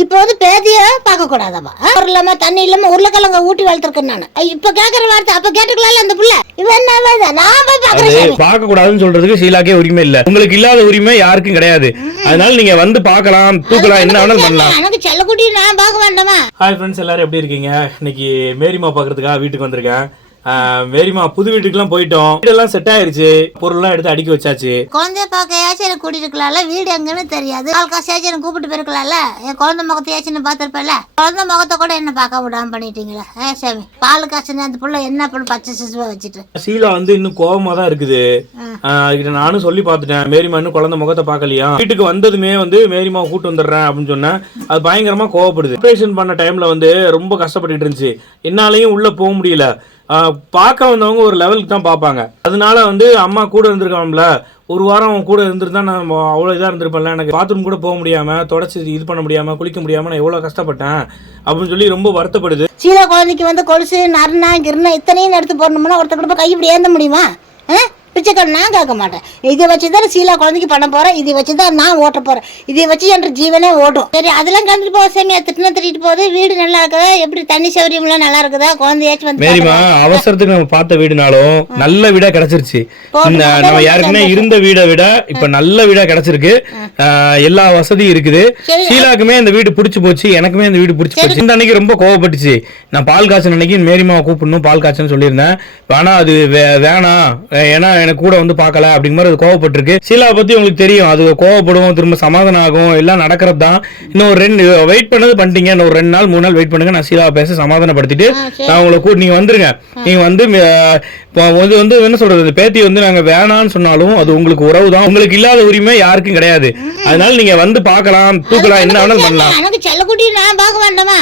இப்போ வந்து பேத்திய பார்க்க கூடாதவா ஒரு இல்லாம தண்ணி இல்லாம உருளைக்கிழங்க ஊட்டி வளர்த்துருக்கேன் நான். இப்ப கேக்குற வார்த்தை அப்ப கேட்டுக்கலாம்ல அந்த புள்ள? இவன் என்ன? நான் போய் பாக்குறேன். பார்க்க கூடாதுன்னு சொல்றதுக்கு ஷீலாக்கே உரிமை இல்ல. உங்களுக்கு இல்லாத உரிமை யாருக்கும் கிடையாது. அதனால நீங்க வந்து பார்க்கலாம் தூக்கலாம் என்ன வேணாலும் பண்ணலாம். எனக்கு செல்லக்குட்டி நான் பார்க்க வேண்டாமா? ஹாய் ஃப்ரெண்ட்ஸ் எல்லாரும் எப்படி இருக்கீங்க? இன்னைக்கு மேரிமா பார்க்கறதுக்காக வீட்டுக்கு வந்திருக்கேன். மேரிமா புது வீட்டுக்குலாம் போயிட்டோம். வீடெல்லாம் செட் ஆயிருச்சு. பொருள்லாம் எடுத்து அடுக்கி வச்சாச்சு. குழந்தைய பார்க்கையாச்சும் எனக்கு கூட்டிட்டு இருக்கலாம்ல? வீடு எங்கன்னு தெரியாது. கால் காசாச்சும் எனக்கு கூப்பிட்டு போயிருக்கலாம்ல? என் குழந்தை முகத்தையாச்சும் பார்த்துருப்பேன்ல? குழந்தை முகத்தை கூட என்ன பார்க்க விடாம பண்ணிட்டீங்களே? ஏ சாமி. பால் காசுன்னு அந்த புள்ள என்ன புள்ள பச்சை சிசுவா வச்சுட்டு? ஷீலா வந்து இன்னும் கோவமா தான் இருக்குது அதுகிட்ட நானும் சொல்லி பார்த்துட்டேன். மேரிமா இன்னும் குழந்தை முகத்தை பார்க்கலையா? வீட்டுக்கு வந்ததுமே வந்து மேரிமா கூட்டு வந்துடுறேன் அப்படின்னு சொன்னேன். அது பயங்கரமா கோவப்படுது. ஆப்ரேஷன் பண்ண டைம்ல வந்து ரொம்ப கஷ்டப்பட்டுட்டு இருந்துச்சு. என்னாலையும் உள்ள போக முடியல. பார்க்க வந்தவங்க ஒரு லெவலுக்கு தான் பார்ப்பாங்க. அதனால வந்து அம்மா கூட இருந்திருக்காங்கல்ல ஒரு வாரம் அவன் கூட இருந்திருந்தா நான் அவ்வளோ இதாக இருந்திருப்பேன்ல. எனக்கு பாத்ரூம் கூட போக முடியாமல் தொடச்சி இது பண்ண முடியாமல் குளிக்க முடியாமல் நான் எவ்வளோ கஷ்டப்பட்டேன் அப்படின்னு சொல்லி ரொம்ப வருத்தப்படுது. சீலா குழந்தைக்கு வந்து கொலுசு நர்னா கிருனா இத்தனையும் எடுத்து போடணும்னா ஒருத்தர் கூட போய் கை இப்படி ஏந்த முடியுமா? ஆ? பிச்சைக்காரன் நான் கேட்க மாட்டேன். இதை வச்சு தான் சீலா குழந்தைக்கு பண்ண போறேன் இதை வச்சு தான் நான் ஓட்ட போறேன். இதை வச்சு என்ற ஜீவனே ஓடும். சரி அதெல்லாம் கண்டுட்டு போக சாமியா. திட்டினா திட்டிட்டு போகுது. வீடு நல்லா இருக்குதா? எப்படி தண்ணி சௌரியம்லாம் நல்லா இருக்குதா? குழந்தையாச்சும் வந்து மேரிமா அவசரத்துக்கு நம்ம பார்த்த வீடுனாலும் நல்ல வீடா கிடைச்சிருச்சு. நம்ம யாருக்குமே இருந்த வீடை விட இப்ப நல்ல வீடா கிடைச்சிருக்கு. எல்லா வசதியும் இருக்குது. ஷீலாக்குமே இந்த வீடு பிடிச்சு போச்சு. எனக்குமே இந்த வீடு பிடிச்சு போச்சு. இந்த அன்னைக்கு ரொம்ப கோவப்பட்டுச்சு. நான் பால் காய்ச்சல் அன்னைக்கு மேரிமாவை கூப்பிடணும் பால் காய்ச்சல்னு சொல்லியிருந்தேன். ஆனா அது வேணாம். ஏன்னா எனக்கு கூட வந்து பார்க்கல அப்படிங்கிற மாதிரி அது கோவப்பட்டிருக்கு. ஷீலா பத்தி உங்களுக்கு தெரியும். அது கோவப்படும் திரும்ப சமாதானம் ஆகும் எல்லாம் நடக்கிறது தான். இன்னும் ஒரு ரெண்டு வெயிட் பண்ணது பண்ணிட்டீங்க. இன்னும் ஒரு ரெண்டு நாள் மூணு நாள் வெயிட் பண்ணுங்க. நான் ஷீலாவை பேச சமாதானப்படுத்திட்டு. நான் உங்களை கூட்டி நீங்க வந்துருங்க. நீங்க வந்து இப்போ வந்து என்ன சொல்றது? பேத்தி வந்து நாங்க வேணாம்னு சொன்னாலும் அது உங்களுக்கு உறவு தான். உங்களுக்கு இல்லாத உரிமை யாருக்கும் கிடையாது. அதனால நீங்க வந்து பார்க்கலாம் தூக்கலாம் என்ன வேணாலும் பண்ணலாம். எனக்கு செல்லக்குட்டி நான் பார்க்க வேண்டாமா?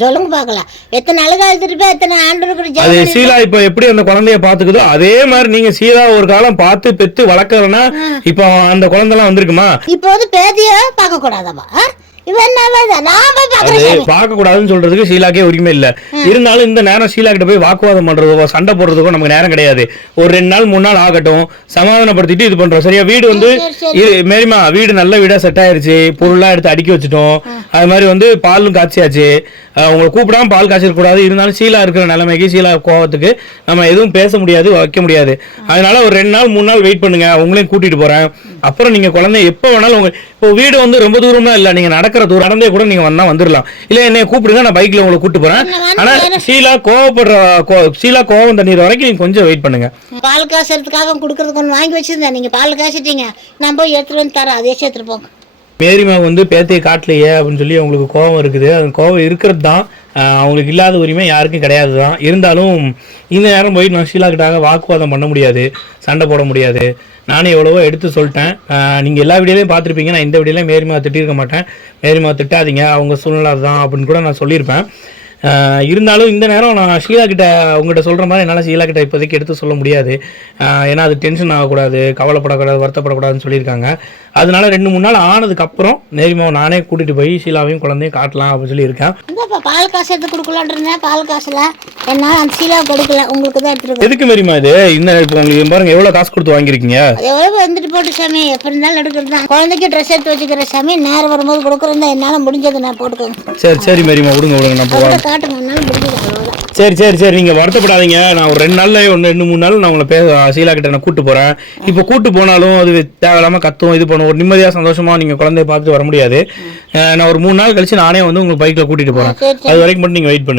சொல்லுங்க பார்க்கலாம். எத்தனை அழுகா எழுதிட்டு போய் எத்தனை ஆண்டு அது சீலா இப்ப எப்படி அந்த குழந்தைய பாத்துக்குதோ அதே மாதிரி நீங்க சீலா ஒரு காலம் பார்த்து பெத்து வளர்க்கறனா இப்போ அந்த குழந்தை எல்லாம் வந்திருக்குமா? இப்போ வந்து பேத்திய பார்க்க கூடாதவா பார்க்க கூடாதுன்னு சொல்றதுக்கு ஷீலாக்கே உரிமை இல்ல. இருந்தாலும் இந்த நேரம் ஷீலா கிட்ட போய் வாக்குவாதம் பண்றதுக்கோ சண்டை போடுறதுக்கோ நமக்கு நேரம் கிடையாது. ஒரு ரெண்டு நாள் மூணு நாள் ஆகட்டும். சமாதானப்படுத்திட்டு இது பண்றோம். சரியா? வீடு வந்து மேரிமா வீடு நல்ல வீடா செட் ஆயிருச்சு. பொருள்லாம் எடுத்து அடுக்கி வச்சுட்டோம். அது மாதிரி வந்து பாலும் காய்ச்சியாச்சு. உங்களை கூப்பிடாம பால் காய்ச்சிட கூடாது இருந்தாலும் ஷீலா இருக்கிற நிலைமைக்கு ஷீலா கோவத்துக்கு நம்ம எதுவும் பேச முடியாது வைக்க முடியாது. அதனால ஒரு ரெண்டு நாள் மூணு நாள் வெயிட் பண்ணுங்க. உங்களையும் கூட்டிட்டு போறேன். அப்புறம் நீங்க குழந்தை எப்போ வேணாலும் உங்க இப்போ வீடு வந்து ரொம்ப தூரம்லாம் இல்ல. நீங்க நடக்கிற தூரம் நடந்தே கூட நீங்க வந்தா வந்துடலாம் இல்ல என்னைய கூப்பிடுங்க நான் பைக்ல உங்களை கூட்டு போறேன். ஆனா ஷீலா கோவப்படுற கோ- ஷீலா கோவம் தண்ணீர் வரைக்கும் நீங்க கொஞ்சம் வெயிட் பண்ணுங்க. பால் காசுறதுக்காக கொடுக்கறதுக்கு ஒன்று வாங்கி வச்சிருந்தேன். நீங்க பால் காசிட்டீங்க. நான் போய் எடுத்துட்டு வந்து தரேன். அதே சேர்த்துட்டு போங்க. மேரிமா வந்து பேத்தையை காட்டலையே அப்படின்னு சொல்லி அவங்களுக்கு கோவம் இருக்குது. அந்த கோவம் இருக்கிறது தான். அவங்களுக்கு இல்லாத உரிமை யாருக்கும் கிடையாது தான். இருந்தாலும் இந்த நேரம் போய் நான் ஷீலா கிட்டாக வாக்குவாதம் பண்ண முடியாது. சண்டை போட முடியாது. நானே எவ்வளவோ எடுத்து சொல்லிட்டேன். நீங்கள் எல்லா வீடியோலையும் பார்த்துருப்பீங்க. நான் இந்த வீடியோலையும் மேரிமா திட்டிருக்க மாட்டேன். மேரிமா திட்டாதீங்க. அவங்க சூழ்நிலை அதுதான் அப்படின்னு கூட நான் சொல்லியிருப்பேன். இருந்தாலும் இந்த நேரம் நான் ஷீலா கிட்ட உங்ககிட்ட சொல்ற மாதிரி என்னால் ஷீலா கிட்ட இப்போதைக்கு எடுத்து சொல்ல முடியாது. ஏன்னா அது டென்ஷன் ஆகக்கூடாது கவலைப்படக்கூடாது வருத்தப்படக்கூடாதுன்னு சொல்லியிருக்காங்க. அதனால ரெண்டு மூணு நாள் ஆனதுக்கு அப்புறம் நேரிமாவை நானே கூட்டிட்டு போய் ஷீலாவையும் குழந்தையும் காட்டலாம் அப்படின்னு சொல்லி இருக்கேன் இந்தாப்பா பால் காசு எடுத்து கொடுக்கலான் இருந்தேன். பால் காசுல என்ன? அந்த சீலா கொடுக்கல. உங்களுக்கு தான் எடுத்துட்டு எதுக்கு மேரிமா இது? இந்த இப்போ உங்களுக்கு பாருங்க எவ்வளோ காசு கொடுத்து வாங்கியிருக்கீங்க? அது எவ்வளவு வந்துட்டு போட்டு சாமி. எப்படி இருந்தாலும் எடுக்கிறது தான். குழந்தைக்கு ட்ரெஸ் எடுத்து வச்சுக்கிற சாமி நேரம் வரும்போது கொடுக்குறேன் என்னால் முடிஞ்சது நான் போட்டுக்கோங்க. சரி சரி மேரிமா விடுங்க விடுங்க நான் அதை காட்டுங்க என்னால் முடிஞ்சது அவ்வளோதான் சரி சரி சரி நீங்க வருத்தப்படாதீங்க. நான் ஒரு ரெண்டு நாள்ல ஒன்று ரெண்டு மூணு நாள் நான் உங்களை பேச ஷீலா கிட்ட நான் கூட்டு போறேன். இப்போ கூட்டு போனாலும் அது தேவையில்லாம கத்தும் இது பண்ணும். ஒரு நிம்மதியா சந்தோஷமா நீங்க குழந்தைய பார்த்துட்டு வர முடியாது. நான் ஒரு மூணு நாள் கழிச்சு நானே வந்து உங்களுக்கு பைக்ல கூட்டிட்டு போறேன். சரி, சரி. அது வரைக்கும் மட்டும் நீங்க வெயிட் பண்ணுங்க.